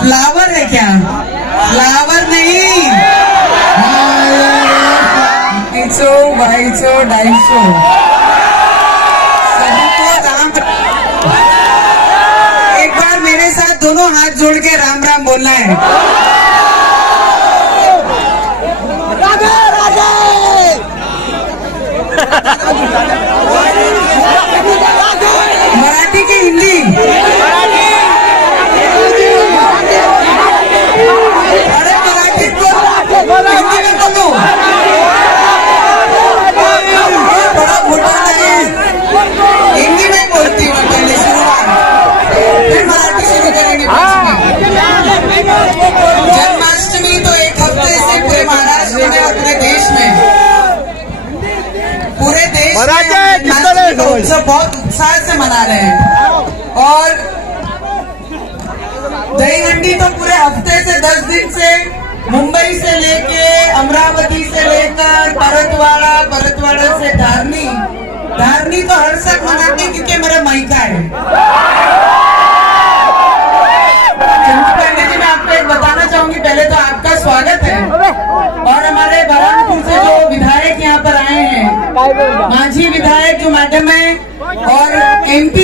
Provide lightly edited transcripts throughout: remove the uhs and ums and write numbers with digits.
Flower है क्या? Flower नहीं, 250, 250 सबको राम। एक बार मेरे साथ दोनों हाथ जोड़ के राम राम बोलना है। राधे राधे। मराठी की हिंदी? अरे मराठी को हिंदी में बोलो। बड़ा मोटा नहीं, हिंदी में बोलती हूँ पहले शुरुआत, फिर मराठी शुरू करेंगे। जन्माष्टमी तो एक हफ्ते से पूरे महाराष्ट्र में और पूरे देश में उत्सव बहुत उत्साह से मना रहे हैं। और दही हंडी तो पूरे हफ्ते से 10 दिन से मुंबई से लेके अमरावती से लेकर परतवाड़ा से धारनी तो हर साल मनाते हैं क्योंकि मेरा मायका है। जी मैं आपको एक बताना चाहूंगी, पहले तो आपका स्वागत है और हमारे बरहानपुर से जो विधायक यहाँ पर आए हैं, मांझी विधायक जो मैडम है और MP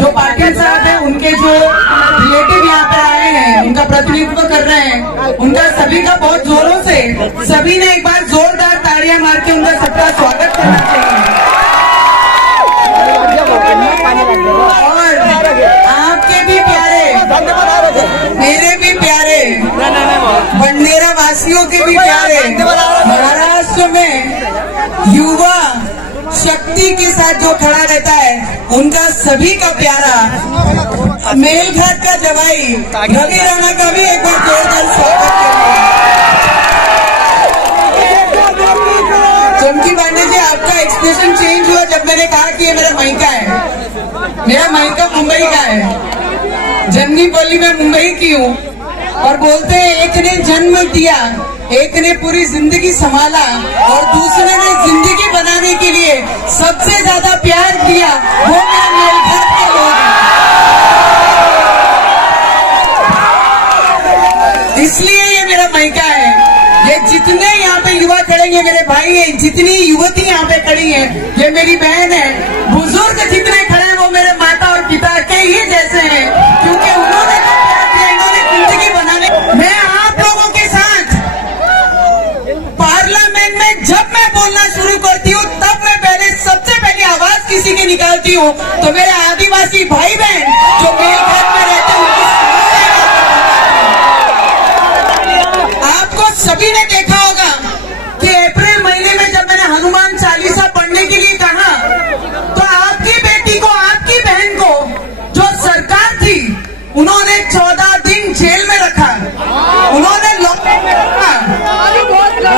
जो पाटिल साहब है, उनके जो रिलेटिव यहाँ पर आए हैं, उनका प्रतिनिधित्व कर रहे हैं, उनका सभी का बहुत जोरों से सभी ने एक बार जोरदार तालियां मार के उनका सबका स्वागत करना चाहिए। और आपके भी प्यारे, मेरे भी प्यारे, बंडेरा वासियों के भी प्यारे, महाराष्ट्र में युवा शक्ति के साथ जो खड़ा रहता है, उनका सभी का प्यारा मेलघाट का जवाई रवि राणा का भी एक बार जोरदार स्वागत करें। चमकी पांडे जी, आपका एक्सप्रेशन चेंज हुआ जब मैंने कहा कि ये मेरा मायका है। मेरा मायका मुंबई का है, जन्नीपल्ली में मुंबई की हूँ। और बोलते हैं एक ने जन्म दिया, एक ने पूरी जिंदगी संभाला और दूसरे ने जिंदगी बनाने के लिए सबसे ज्यादा प्यार दिया, वो मेरा मेलघाट के लोग हैं। इसलिए ये मेरा मायका है। ये जितने यहाँ पे युवा खड़ेंगे मेरे भाई हैं, जितनी युवती यहाँ पे खड़ी हैं, ये मेरी बहन है। बुजुर्ग जितने खड़े हैं वो मेरे माता और पिता के ही जैसे हैं, क्योंकि उन्होंने प्यार दिया, इन्होंने जिंदगी बनाने। मैं आप लोगों के साथ पार्लियामेंट में जब मैं बोलना शुरू करती हूँ, तब मैं सबसे पहले आवाज किसी की निकालती हूँ, तो मेरे आदिवासी भाई बहन जो मेलघाट में रहते हैं उनकी आपको सभी ने देखा होगा कि अप्रैल महीने में जब मैंने हनुमान चालीसा पढ़ने के लिए कहा, तो आपकी बेटी को, आपकी बहन को जो सरकार थी, उन्होंने 14 दिन जेल में रखा, उन्होंने लॉकडाउन में रखा।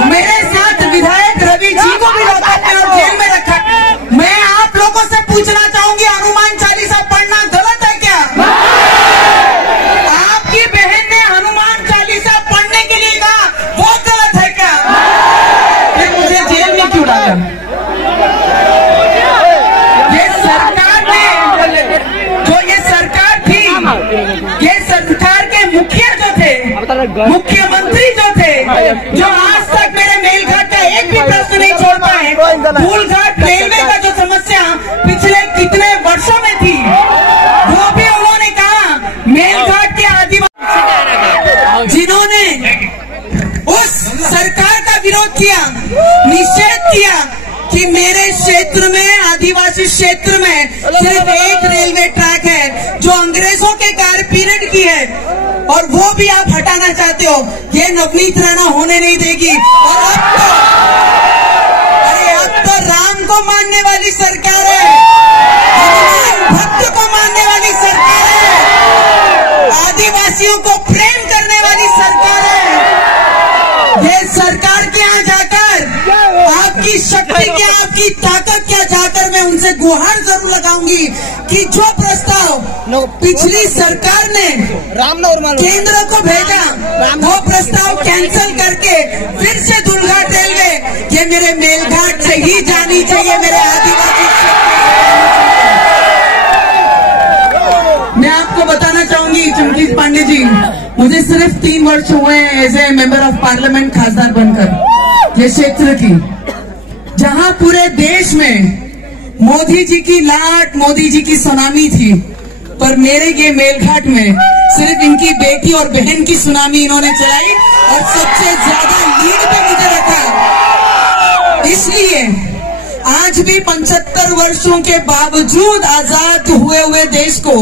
मेरे साथ विधायक रवि जी को भी लॉकडाउन में और जेल में रखा। मैं आप लोगों से पूछना चाहूंगी, हनुमान चालीसा पढ़ना गलत है क्या? आपकी बहन ने हनुमान चालीसा पढ़ने के लिए कहा, वो गलत है क्या? फिर मुझे जेल में क्यों डाला? ये सरकार ने, जो ये सरकार थी, ये सरकार के मुखिया जो थे, मुख्यमंत्री जो थे, जो आज तक मेरे मेलघाट का एक भी प्रश्न नहीं छोड़ पाए। फूलघाट रेलवे का जो समस्या पिछले कितने वर्षों में थी, वो भी उन्होंने कहा। मेलघाट के आदिवासी जिन्होंने उस सरकार का विरोध किया, निषेध किया कि मेरे क्षेत्र में, आदिवासी क्षेत्र में सिर्फ एक रेलवे ट्रैक है जो अंग्रेजों के कार पीरियड की है, और वो भी आप हटाना चाहते हो। ये नवनीत राणा होने नहीं देगी। और अब तो राम को मानने वाली सरकार है, हनुमान भक्त को मानने वाली सरकार है, आदिवासियों को प्रेम करने वाली सरकार है। ये सरकार के यहाँ जाकर आपकी शक्ति क्या, आपकी ताकत क्या, जाकर मैं उनसे गुहार जरूर लगाऊंगी कि जो प्रस्ताव पिछली सरकार ने केंद्र को भेजा, वो प्रस्ताव कैंसिल करके फिर से दुलघाट रेलवे ये मेरे मेलघाट से ही जानी चाहिए, मेरे आदिवासी। मैं आपको बताना चाहूंगी चमकी पांडे जी, मुझे सिर्फ 3 वर्ष हुए हैं as a member of parliament खासदार बनकर ये क्षेत्र की, जहां पूरे देश में मोदी जी की लाट, मोदी जी की सुनामी थी, पर मेरे ये मेलघाट में सिर्फ इनकी बेटी और बहन की सुनामी इन्होंने चलाई और सबसे ज्यादा लीड पे मुझे रखा। इसलिए आज भी 75 वर्षों के बावजूद आजाद हुए देश को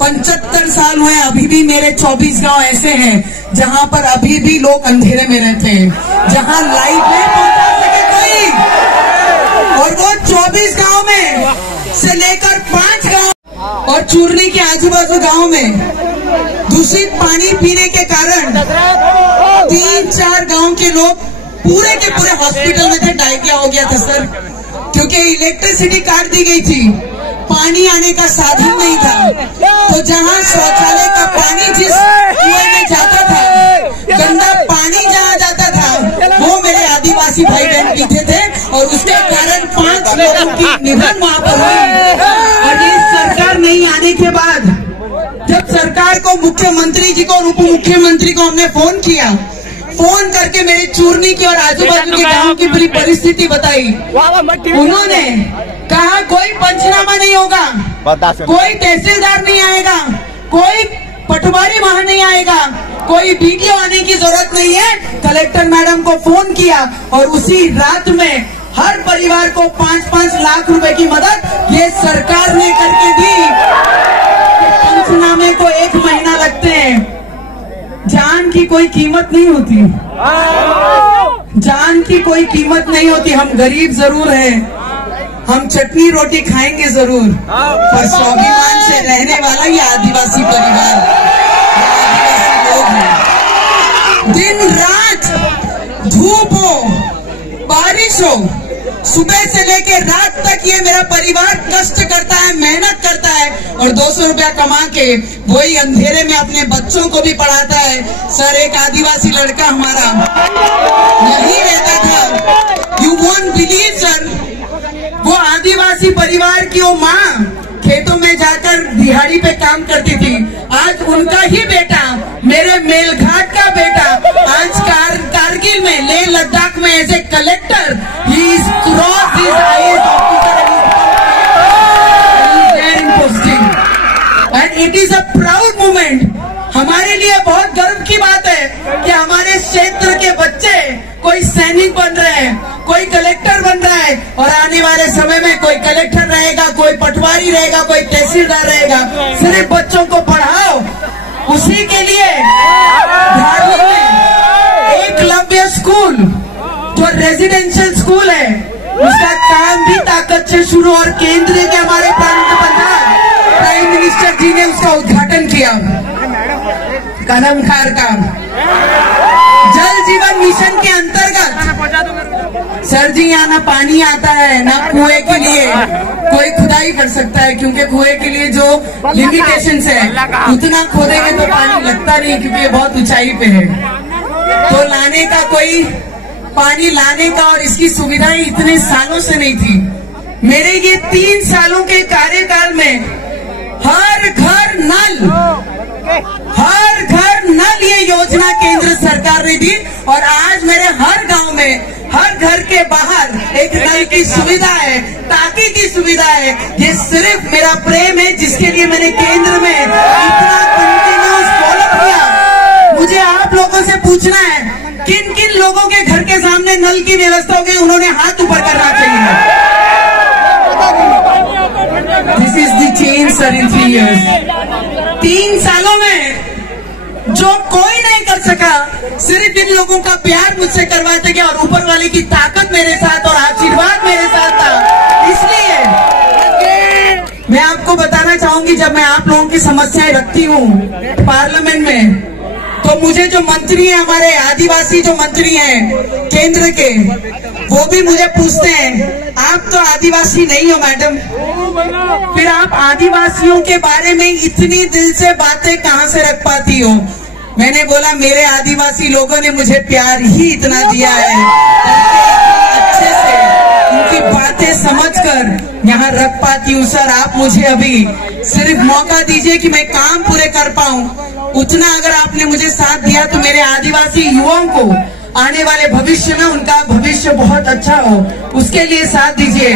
75 साल हुए, अभी भी मेरे 24 गांव ऐसे हैं जहां पर अभी भी लोग अंधेरे में रहते हैं, जहां लाइट नहीं पहुंचा सके कोई। और वो 24 गांव में से लेकर 5 गांव और चूरनी के आजू बाजू गांव में दूषित पानी पीने के कारण 3-4 गांव के लोग पूरे के पूरे हॉस्पिटल में थे। डायरिया हो गया था सर, क्योंकि इलेक्ट्रिसिटी काट दी गई थी, पानी आने का साधन नहीं था। तो जहां शौचालय का पानी जिस कुएं में जाता था, गंदा पानी जहां जाता था, वो मेरे आदिवासी भाई बहन पीते थे और उसके कारण 5 लोगों की निधन वहां पर हुई। और ये सरकार नहीं आने के बाद, जब सरकार को, मुख्यमंत्री जी को और उप मुख्यमंत्री को हमने फोन किया, फोन करके मेरे चूरनी की और आजू बाजू के गांव की पूरी परिस्थिति बताई, उन्होंने कहा कोई पंचनामा नहीं होगा, कोई तहसीलदार नहीं आएगा, कोई पटवारी वहां नहीं आएगा, कोई बीडीओ आने की जरूरत नहीं है। कलेक्टर मैडम को फोन किया और उसी रात में हर परिवार को 5-5 लाख रुपए की मदद ये सरकार ने करके दी। पंचनामे को 1 महीना लगते हैं। जान की कोई कीमत नहीं होती, जान की कोई कीमत नहीं होती। हम गरीब जरूर हैं, हम चटनी रोटी खाएंगे जरूर, पर स्वाभिमान से रहने वाला ये आदिवासी परिवार, आदिवासी लोग हैं। दिन रात धूप हो, बारिश हो, सुबह से लेके रात तक ये मेरा परिवार कष्ट करता है, मेहनत करता है और 200 रुपया कमा के वही अंधेरे में अपने बच्चों को भी पढ़ाता है। सर, एक आदिवासी लड़का हमारा यही रहता था, यू वोंट बिलीव सर, वो आदिवासी परिवार की वो माँ खेतों में जाकर दिहाड़ी पे काम करती थी। आज उनका ही बेटा, मेरे मेलघाट का बेटा, आज कारगिल में, लेह लद्दाख में as a collector, he is cross his IAS officer in posting and it is a proud moment. हमारे लिए बहुत गर्व की बात है कि हमारे क्षेत्र के बच्चे कोई सैनिक बन रहे हैं, कोई कलेक्टर बन रहा है और आने वाले समय में कोई कलेक्टर रहेगा, कोई पटवारी रहेगा, कोई तहसीलदार रहेगा। सिर्फ बच्चों को पढ़ाओ, उसी के लिए धारपुर में एकलव्य स्कूल जो रेजिडेंशियल स्कूल है, उसका काम भी ताकत से शुरू, और केंद्र के हमारे प्रधान प्राइम मिनिस्टर जी ने उसका उद्घाटन किया। कदम खार का जल जीवन मिशन के अंतर्गत सर जी, यहाँ ना पानी आता है ना कुएं के लिए कोई खुदाई कर सकता है, क्योंकि कुएं के लिए जो लिमिटेशंस है उतना खोदेंगे तो पानी लगता नहीं, क्योंकि ये बहुत ऊंचाई पे है। तो लाने का कोई पानी लाने का और इसकी सुविधाएं इतने सालों से नहीं थी। मेरे ये 3 सालों के कार्यकाल में हर घर नल ये योजना केंद्र सरकार ने दी, और आज मेरे हर गांव में, हर घर के बाहर एक नल की सुविधा है, टाकी की सुविधा है। ये सिर्फ मेरा प्रेम है, जिसके लिए मैंने केंद्र में इतना कंटिन्यूस फॉलो किया। मुझे आप लोगों से पूछना है, किन किन लोगों के घर के सामने नल की व्यवस्था हो गई, उन्होंने हाथ ऊपर करना चाहिए। This is the change sir in 3 years। 3 सालों में जो कोई नहीं कर सका, सिर्फ इन लोगों का प्यार मुझसे करवाते गया और ऊपर वाले की ताकत मेरे साथ और आशीर्वाद मेरे साथ था। इसलिए मैं आपको बताना चाहूंगी, जब मैं आप लोगों की समस्याएं रखती हूँ पार्लियामेंट में, तो मुझे जो मंत्री हैं, हमारे आदिवासी जो मंत्री हैं केंद्र के, वो भी मुझे पूछते हैं, आप तो आदिवासी नहीं हो मैडम, फिर आप आदिवासियों के बारे में इतनी दिल से बातें कहां से रख पाती हो। मैंने बोला, मेरे आदिवासी लोगों ने मुझे प्यार ही इतना दिया है, अच्छे से उनकी बातें समझकर यहाँ रख पाती हूँ। सर, आप मुझे अभी सिर्फ मौका दीजिए कि मैं काम पूरे कर पाऊँ। उतना अगर आपने मुझे साथ दिया तो मेरे आदिवासी युवाओं को आने वाले भविष्य में उनका भविष्य बहुत अच्छा हो, उसके लिए साथ दीजिए।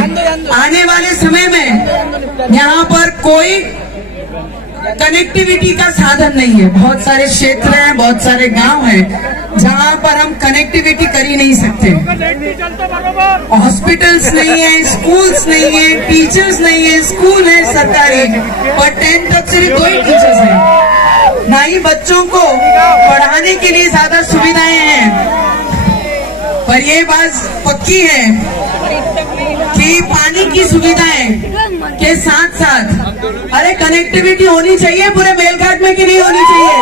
आने वाले समय में यहाँ पर कोई कनेक्टिविटी का साधन नहीं है। बहुत सारे क्षेत्र हैं, बहुत सारे गांव हैं जहाँ पर हम कनेक्टिविटी कर ही नहीं सकते। हॉस्पिटल्स नहीं है, स्कूल्स नहीं है, टीचर्स नहीं है। स्कूल है सरकारी पर 10 तक सिर्फ 2 ही टीचर्स हैं। ना ही बच्चों को पढ़ाने के लिए ज्यादा सुविधाएं हैं। पर ये बात पक्की है कि पानी की सुविधाएं के साथ साथ अरे कनेक्टिविटी होनी चाहिए पूरे मेलघाट में, कि नहीं होनी चाहिए?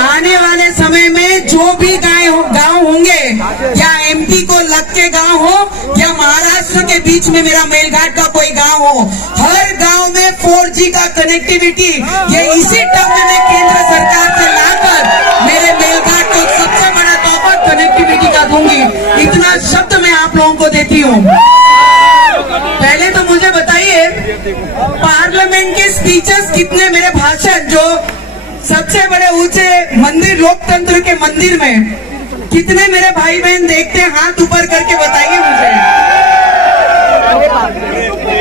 आने वाले समय में जो भी गांव होंगे, या एमपी को लग के गांव हो या महाराष्ट्र के बीच में मेरा मेलघाट का कोई गांव हो, हर गांव में 4G का कनेक्टिविटी ये इसी टर्म में केंद्र सरकार से लाकर मेरे मेलघाट को सबसे बड़ा तोहफा कनेक्टिविटी का दूंगी। इतना शब्द मैं आप लोगों को देती हूँ। पहले तो मुझे बताइए पार्लियामेंट के स्पीचेस कितने, मेरे भाषण जो सबसे बड़े ऊंचे मंदिर लोकतंत्र के मंदिर में कितने मेरे भाई बहन देखते हैं? हाथ ऊपर करके बताइए मुझे।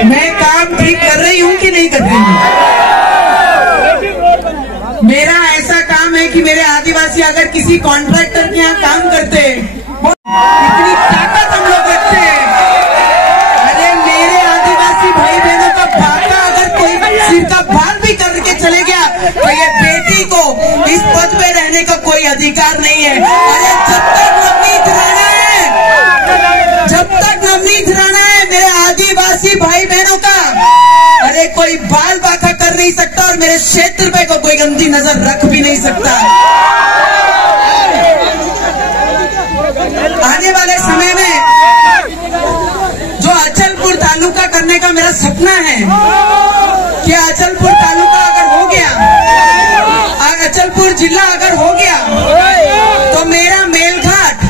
मैं काम ठीक कर रही हूँ कि नहीं कर रही हूँ? मेरा ऐसा काम है कि मेरे आदिवासी अगर किसी कॉन्ट्रैक्टर के यहाँ काम करते इतनी ताकत हम लोग रखते हैं। अरे मेरे आदिवासी भाई बहनों का बाका अगर कोई सिर का बाल भी करके चले गया तो ये बेटी को इस पद पे रहने का कोई अधिकार नहीं है। अरे जब तक नवनीत राणा है, जब तक नवनीत राणा है मेरे आदिवासी भाई बहनों का अरे कोई बाल बाका कर नहीं सकता और मेरे क्षेत्र पे को कोई गंदी नजर रख भी नहीं सकता। आने वाले समय में जो अचलपुर तालुका करने का मेरा सपना है कि अचलपुर तालुका अगर हो गया, अचलपुर जिला अगर हो गया तो मेरा मेलघाट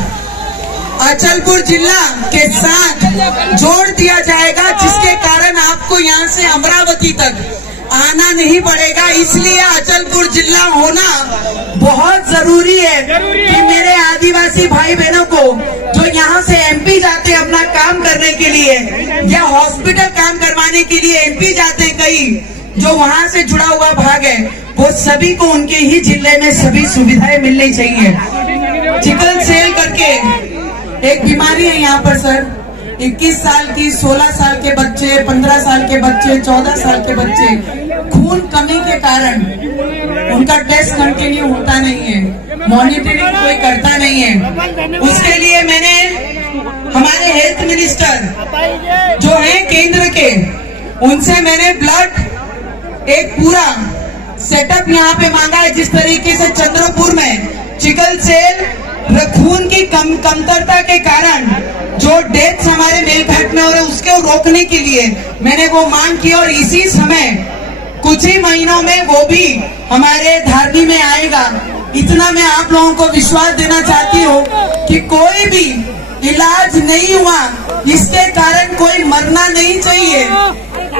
अचलपुर जिला के साथ जोड़ दिया जाएगा, जिसके कारण आपको यहाँ से अमरावती तक आना नहीं पड़ेगा। इसलिए अचलपुर जिला होना बहुत जरूरी है कि मेरे आदिवासी भाई बहनों को जो यहाँ से एमपी जाते हैं अपना काम करने के लिए या हॉस्पिटल काम करवाने के लिए एमपी जाते हैं, कई जो वहाँ से जुड़ा हुआ भाग है, वो सभी को उनके ही जिले में सभी सुविधाएं मिलनी चाहिए। चिकन सेल करके एक बीमारी है यहाँ पर सर, 21 साल की, 16 साल के बच्चे, 15 साल के बच्चे, 14 साल के बच्चे खून कमी के कारण उनका टेस्ट कंटिन्यू होता नहीं है, मॉनिटरिंग कोई करता नहीं है। उसके लिए मैंने हमारे हेल्थ मिनिस्टर जो है केंद्र के, उनसे मैंने ब्लड एक पूरा सेटअप यहाँ पे मांगा है। जिस तरीके से चंद्रपुर में चिकन सेल खून की कमतरता के कारण जो डेथ्स हमारे मेलघाट में हो रहे उसको रोकने के लिए मैंने वो मांग की और इसी समय कुछ ही महीनों में वो भी हमारे धारनी में आएगा। इतना मैं आप लोगों को विश्वास देना चाहती हूँ कि कोई भी इलाज नहीं हुआ इसके कारण कोई मरना नहीं चाहिए।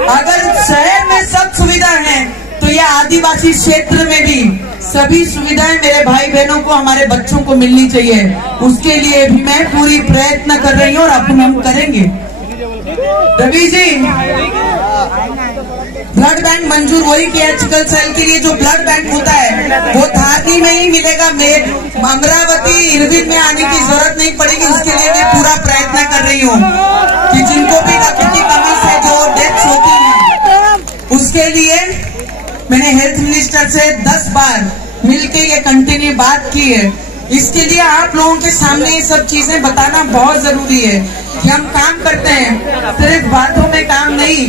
अगर शहर में सब सुविधा है तो यह आदिवासी क्षेत्र में भी सभी सुविधाएं मेरे भाई बहनों को, हमारे बच्चों को मिलनी चाहिए। उसके लिए भी मैं पूरी प्रयत्न कर रही हूँ और अपन हम करेंगे। रवि जी, ब्लड बैंक मंजूर वही किया चिकन सेल के लिए। जो ब्लड बैंक होता है वो धारनी में ही मिलेगा, अमरावती इरविन में आने की जरूरत नहीं पड़ेगी। उसके लिए मैं पूरा प्रयत्न कर रही हूँ कि जिनको भी रक्त की कमी से जो डेथ होती है उसके लिए मैंने हेल्थ मिनिस्टर से 10 बार मिलके ये कंटिन्यू बात की है। इसके लिए आप लोगों के सामने ये सब चीजें बताना बहुत जरूरी है कि हम काम करते हैं, सिर्फ बातों में काम नहीं,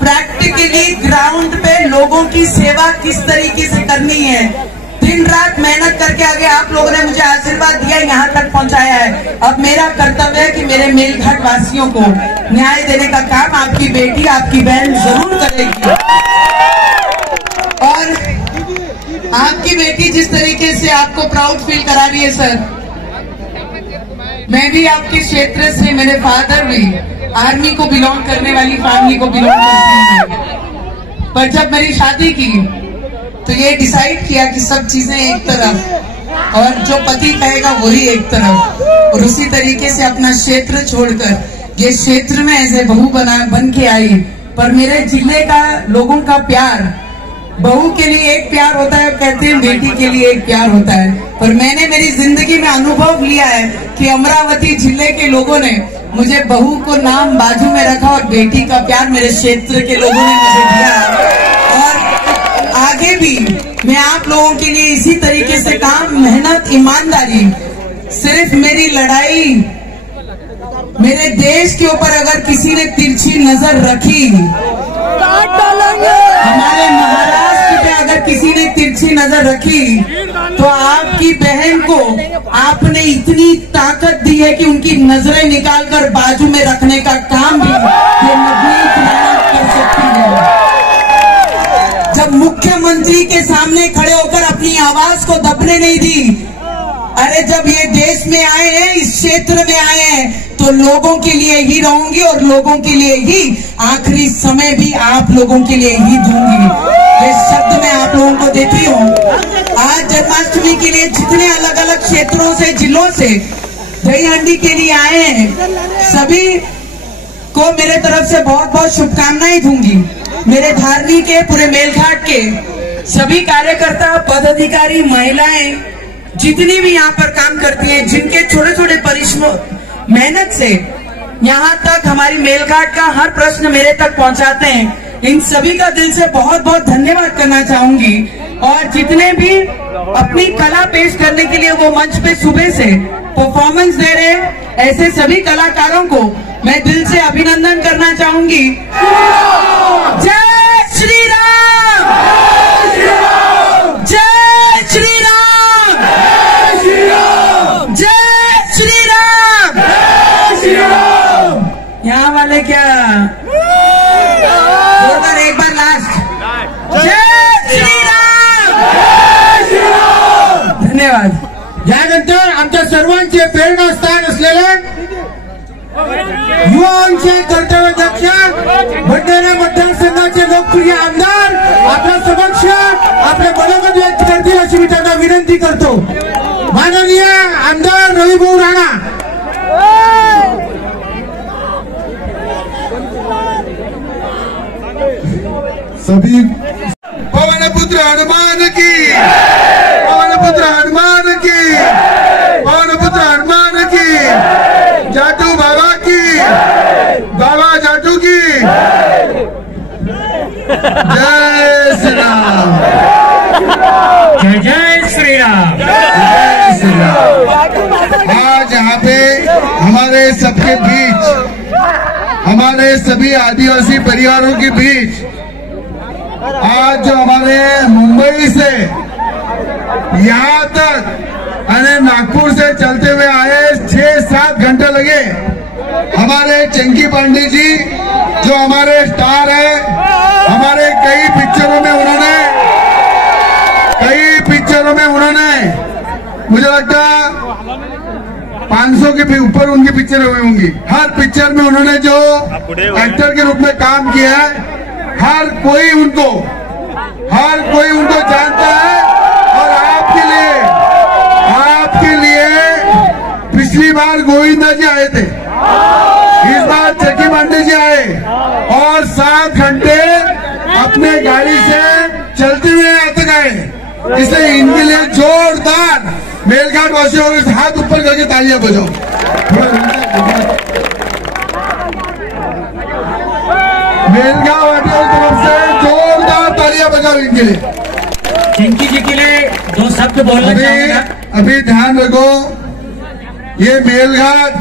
प्रैक्टिकली ग्राउंड पे लोगों की सेवा किस तरीके से करनी है। दिन रात मेहनत करके आगे आप लोगों ने मुझे आशीर्वाद दिया, यहाँ तक पहुँचाया है। अब मेरा कर्तव्य है कि मेरे मेलघाट वासियों को न्याय देने का काम आपकी बेटी, आपकी बहन जरूर करेगी। और आपकी बेटी जिस तरीके से आपको प्राउड फील करा रही है सर, मैं भी आपके क्षेत्र से, मेरे फादर भी आर्मी को बिलोंग करने वाली फैमिली को बिलोंग करती हूँ। पर जब मेरी शादी की तो ये डिसाइड किया कि सब चीजें एक तरफ और जो पति कहेगा वही एक तरफ, और उसी तरीके से अपना क्षेत्र छोड़कर ये क्षेत्र में ऐसे बहू बन के आई। पर मेरे जिले का लोगों का प्यार, बहू के लिए एक प्यार होता है, कहते हैं बेटी के लिए एक प्यार होता है, पर मैंने मेरी जिंदगी में अनुभव लिया है कि अमरावती जिले के लोगों ने मुझे बहू को नाम बाजू में रखा और बेटी का प्यार मेरे क्षेत्र के लोगों ने मुझे दिया। और आगे भी मैं आप लोगों के लिए इसी तरीके से काम, मेहनत, ईमानदारी, सिर्फ मेरी लड़ाई मेरे देश के ऊपर अगर किसी ने तिरछी नजर रखी, हमारे महाराष्ट्र पे अगर किसी ने तिरछी नजर रखी, तो आपकी बहन को आपने इतनी ताकत दी है कि उनकी नजरें निकालकर बाजू में रखने का काम भी ये नवनीत नायक कर सकती है। जब मुख्यमंत्री के सामने खड़े होकर अपनी आवाज को दबने नहीं दी, अरे जब ये देश में आए हैं, इस क्षेत्र में आए हैं, तो लोगों के लिए ही रहूंगी और लोगों के लिए ही आखिरी समय भी आप लोगों के लिए ही दूंगी। ये शब्द मैं आप लोगों को देती हूँ। आज जन्माष्टमी के लिए जितने अलग अलग क्षेत्रों से, जिलों से दही हांडी के लिए आए हैं, सभी को मेरे तरफ से बहुत बहुत शुभकामनाएं दूंगी। मेरे धारनी के, पूरे मेलघाट के सभी कार्यकर्ता, पदाधिकारी, महिलाएं जितनी भी यहाँ पर काम करती हैं, जिनके छोटे छोटे परिश्रम, मेहनत से यहाँ तक हमारी मेलघाट का हर प्रश्न मेरे तक पहुँचाते हैं, इन सभी का दिल से बहुत बहुत धन्यवाद करना चाहूंगी। और जितने भी अपनी कला पेश करने के लिए वो मंच पे सुबह से परफॉर्मेंस दे रहे हैं, ऐसे सभी कलाकारों को मैं दिल से अभिनंदन करना चाहूंगी। जय श्री राम, जय श्री राम, जय श्री राम। यहाँ वाले क्या बोलकर एक बार लास्ट, जय श्री राम। धन्यवाद। यानंतर आमच्या सर्वांचे प्रेरणास्थान असलेले युवांचे कर्तव्यदक्ष भंडारा मतदारसंघाचे लोकप्रिय आमदार आपल्या समक्ष आपले मनोगत व्यक्त करतील अशी मी त्यांना विनंती करतो। माननीय आमदार रविभाऊ राणा। सभी पवनपुत्र हनुमान की, पवनपुत्र हनुमान की, पवनपुत्र हनुमान की, जाटू बाबा की, बाबा जाटू की, जय श्री राम, जय श्री राम, जय श्री राम। आज यहाँ पे हमारे सबके बीच, हमारे सभी आदिवासी परिवारों के बीच, आज जो हमारे मुंबई से यहाँ तक यानी नागपुर से चलते हुए आए 6-7 घंटे लगे। हमारे चंकी पांडे जी जो हमारे स्टार है, हमारे कई पिक्चरों में उन्होंने मुझे लगता 500 के ऊपर उनकी पिक्चर हुई होंगी। हर पिक्चर में उन्होंने जो एक्टर के रूप में काम किया है, हर कोई उनको जानता है। और आपके लिए पिछली बार गोविंदा जी आए थे, इस बार चकी पांडे जी आए और 7 घंटे अपने गाड़ी से चलते हुए यहाँ तक आए। इसलिए इनके लिए जोरदार मेलघाट वासियों और हाथ ऊपर करके तालियां बजाओ। मेलघाट वासियों की तरफ से जोरदार तालियां बजाओ इनके लिए। चिंकी जी के लिए 2 शब्द बोलना चाहूंगा। अभी ध्यान रखो, ये मेलघाट